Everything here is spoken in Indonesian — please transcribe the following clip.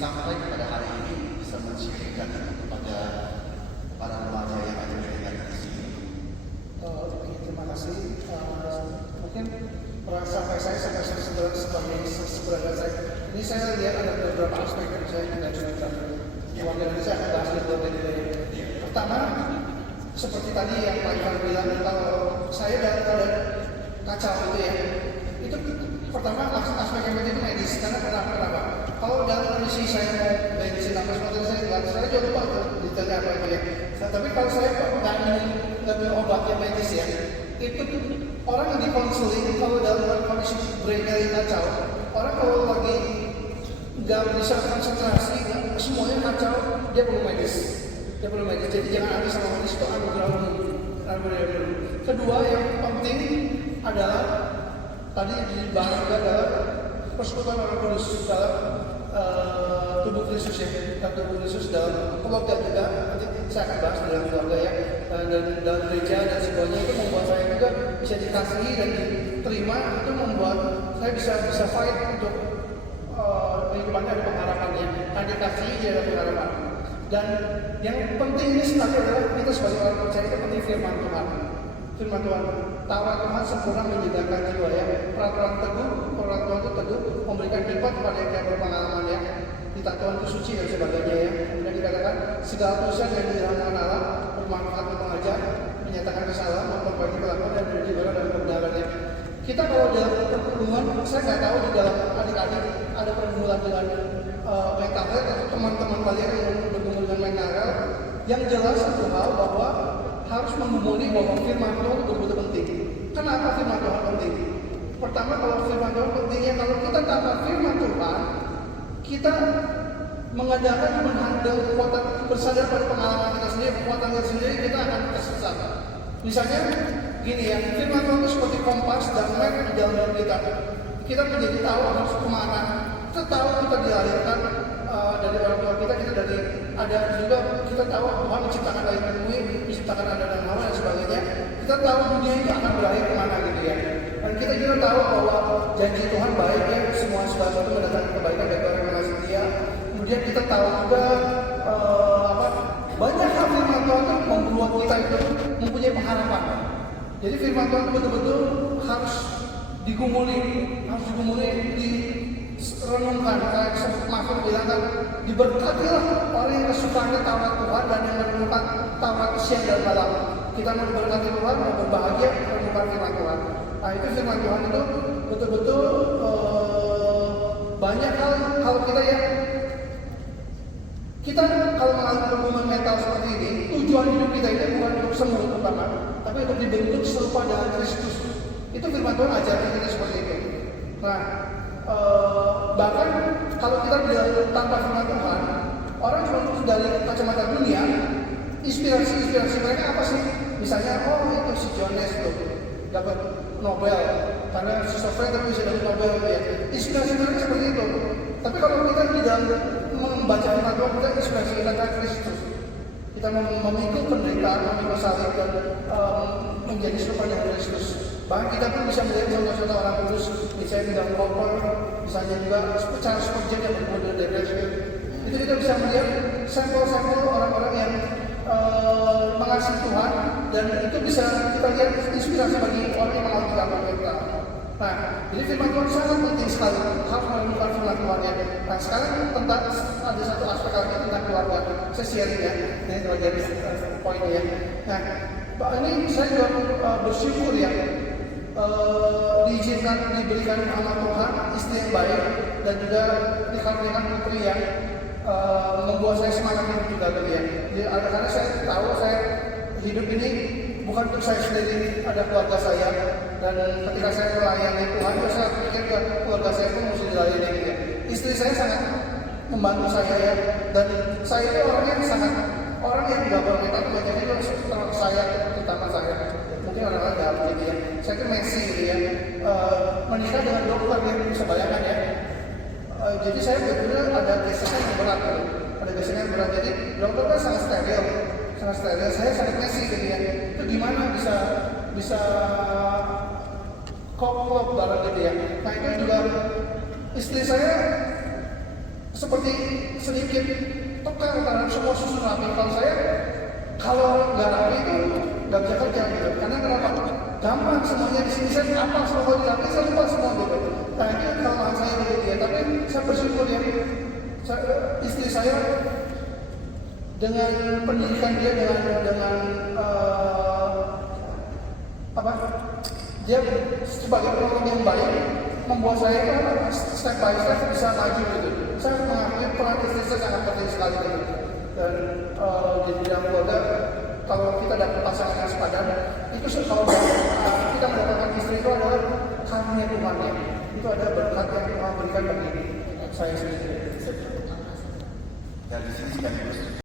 sampai pada hari ini bisa men-sharekan kepada para remaja yang ada di sini? Terima kasih. Mungkin sampai saya sebagai seberada saya, ini saya lihat ada beberapa aspek yang saya tidak cerita. Keluarga ini saya akan bahas di beberapa ide. Pertama, seperti tadi yang Pak Ivan bilang, kalau saya ada kacau gitu ya, itu pertama aspek yang penting itu medis. Karena kenapa? Kalau dalam kondisi saya mau medicine apa seperti saya juga lupa tuh detailnya apa itu ya. Tapi kalau saya nggak minum obat yang medis ya, itu orang yang dikonseling kalau dalam kondisi brainnya kacau, orang kalau lagi nggak bisa konsentrasi, semuanya kacau, dia perlu medis. Jadi jangan ambil sama medis itu anugerah dulu. Kedua yang penting adalah tadi dibahas juga adalah persekutuan orang kudus dalam tubuh Kristus ya, tubuh Kristus dalam keluarga juga. Nanti saya akan bahas dalam keluarga ya, dan dalam gereja dan sebagainya. Itu membuat saya juga bisa dikasihi dan diterima. Itu membuat saya bisa fight untuk kehidupannya ada pengharapannya, ada dikasihi dia ada pengharapan. Dan yang penting ini sekali adalah kita sebagai orang percaya itu penting firman Tuhan. Firman Tuhan, Taurat Tuhan sempurna menjagakan jiwa ya. Peraturan Tuhan itu teguh, memberikan hikmat kepada yang berpengalaman ya. Kita Tuhan itu suci dan sebagainya ya. Dan dikatakan segala tulisan yang dirahmatan Allah bermanfaat untuk mengajar, menyatakan kesalahan, memperbaiki kelakuan dan berjibalah dan kebenaran ya. Kita kalau dalam pergumulan, saya nggak tahu di dalam adik-adik ada pergumulan dengan mental health atau teman-teman kalian yang bergumul dengan mental health. Yang jelas satu hal bahwa harus menggumuli bahwa firman Tuhan itu betul-betul penting. Kenapa firman Tuhan penting? Pertama, kalau firman Tuhan pentingnya, kalau kita tanpa firman Tuhan, kita mengadakan menghandle kekuatan, bersandar pada pengalaman kita sendiri, kekuatan kita sendiri, kita akan tersesat. Misalnya gini ya, firman Tuhan itu seperti kompas dan map di dalam hidup kita. Kita menjadi tahu harus kemana. Kita tahu kita dilahirkan dari orang tua kita dari ada juga kita tahu Tuhan menciptakan langit dan bumi, menciptakan ada dan Hawa dan sebagainya. Kita tahu dunia itu akan berakhir kemana gitu ya. Dan kita juga tahu bahwa janji Tuhan baik ya, semua sesuatu mendatangkan kebaikan dari orang yang mengasihi Dia. Kemudian kita tahu juga banyak hal firman Tuhan itu membuat kita itu mempunyai pengharapan. Jadi firman Tuhan betul-betul harus digumuli, direnungkan. Kayak Mahfud bilang kan, diberkatilah orang yang kesukaannya Taurat Tuhan dan yang menemukan Taurat siang dan malam. Kita mau diberkati Tuhan, mau berbahagia menemukan firman Tuhan. Nah itu firman Tuhan itu betul-betul banyak hal kalau kita kalau mengalami pergumulan mental seperti ini, tujuan hidup kita itu bukan untuk sembuh pertama, tapi untuk dibentuk serupa dengan Kristus. Itu firman Tuhan ajarkan kita seperti itu. Nah, bahkan kalau kita bilang tanpa firman Tuhan, orang cuma dari kacamata dunia, inspirasi mereka apa sih? Misalnya, itu si Jones tuh dapat Nobel karena schizofrenia tapi bisa dapat Nobel ya. Inspirasi mereka seperti itu. Tapi kalau kita tidak membaca firman Tuhan, kita inspirasi kita ke Kristus. Kita memikul penderitaan, memikul salib dan menjadi serupa dengan Kristus. Bahkan kita pun bisa melihat contoh-contoh orang kudus, misalnya di dalam Popper, misalnya juga Charles Spurgeon yang berbuat dari Nashville. Itu kita bisa melihat sampel-sampel orang-orang yang mengasihi Tuhan, dan itu bisa kita lihat inspirasi bagi orang yang mengalami gangguan mental. Nah, jadi firman Tuhan sangat penting sekali, harus menemukan firman Tuhan ya. Nah, sekarang tentang ada satu aspek lagi tentang keluarga. Saya sharing ya, ini bagian poinnya ya. Nah, ini saya juga bersyukur ya, diberikan anak Tuhan, istri yang baik, dan juga dikaruniakan putri yang membuat saya semangat hidup juga gitu ya. Karena saya tahu saya hidup ini bukan untuk saya sendiri, ada keluarga saya, dan ketika saya melayani Tuhan, saya pikir keluarga saya pun mesti dilayani ya. Istri saya sangat membantu saya ya, dan saya itu orang yang tidak berminat menjadi terhadap saya, terutama saya. Mungkin orang-orang dalam gitu ya. Saya itu Messi gitu ya, menikah dengan dokter yang bisa bayangkan ya. Jadi saya betul-betul ada gesekan yang berat gitu. Jadi dokter kan sangat steril. Saya sangat Messi gitu ya. Itu gimana bisa klop bareng gitu ya. Nah itu juga istri saya seperti sedikit tekan terhadap semua susun rapi. Kalau nggak rapi itu nggak bisa kerja gitu. Karena kenapa? Gampang semuanya di sini saya apa semua di rapi, saya lupa semua gitu. Nah itu kelemahan saya begitu ya. Tapi saya bersyukur ya, istri saya dengan pendidikan dia dengan apa? Dia sebagai penolong yang baik membuat saya step by step bisa maju gitu. Saya mengakui peran istri saya sangat penting sekali gitu. Dan di bidang keluarga, kalau kita dapat pasangan yang sepadan, itu kalau kita mendapatkan istri itu adalah karunia Tuhan ya. Itu ada berkat yang Tuhan berikan bagi saya sendiri. Dari sini sekaligus